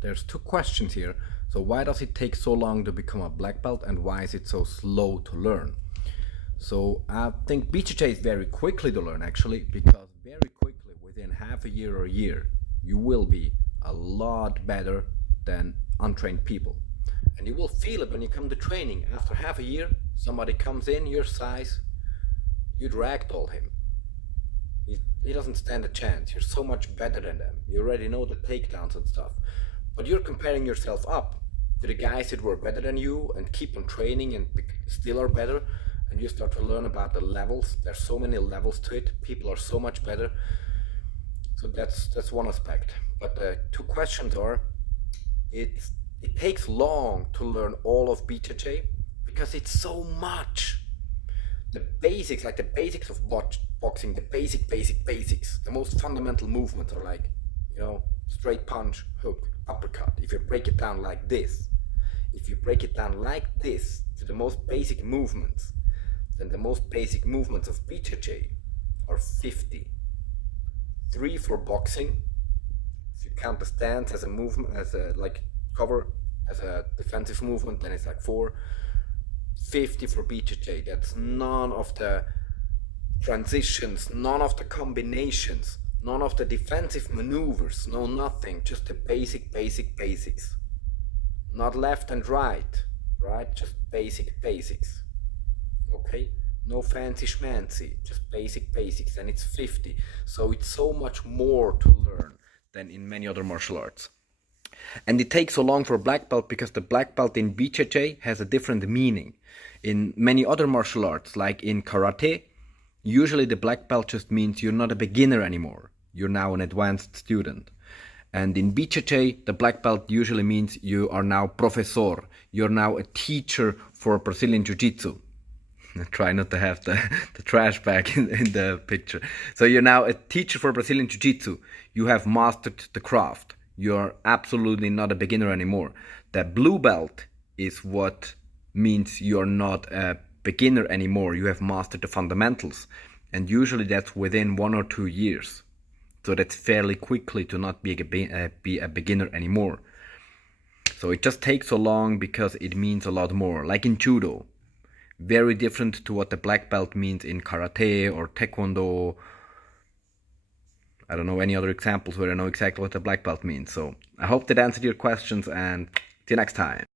There's two questions here. So why does it take so long to become a black belt, and why is it so slow to learn? So I think BJJ is very quickly to learn, actually, because very quickly, within half a year or a year, you will be a lot better than untrained people. And you will feel it when you come to training. After half a year, somebody comes in your size, you ragdoll him. He doesn't stand a chance. You're so much better than them. You already know the takedowns and stuff. But you're comparing yourself up to the guys that were better than you and keep on training and still are better. And you start to learn about the levels. There's so many levels to it. People are so much better. So that's one aspect. But the two questions are, it takes long to learn all of BJJ because it's so much. The basics, like the basics of boxing, the basics, the most fundamental movements are like, straight punch, hook, uppercut. If you break it down like this, to the most basic movements, then the most basic movements of BJJ are 50. 3 for boxing. If you count the stance as a movement, as a cover, as a defensive movement, then it's like 4. 50 for BJJ. That's none of the transitions, none of the combinations, none of the defensive maneuvers, no nothing, just the basics. Not left and right, just basics. Okay? No fancy schmancy, just basics, and it's 50. So it's so much more to learn than in many other martial arts. And it takes so long for black belt because the black belt in BJJ has a different meaning. In many other martial arts, like in karate, usually the black belt just means you're not a beginner anymore. You're now an advanced student. And in BJJ, the black belt usually means you are now professor. You're now a teacher for Brazilian Jiu-Jitsu. Try not to have the trash bag in the picture. So you're now a teacher for Brazilian Jiu-Jitsu. You have mastered the craft. You're absolutely not a beginner anymore. The blue belt is what means you're not a beginner anymore. You have mastered the fundamentals. And usually that's within 1 or 2 years. So that's fairly quickly to not be a beginner anymore. So it just takes so long because it means a lot more. Like in judo. Very different to what the black belt means in karate or taekwondo. I don't know any other examples where I know exactly what the black belt means. So I hope that answered your questions, and see you next time.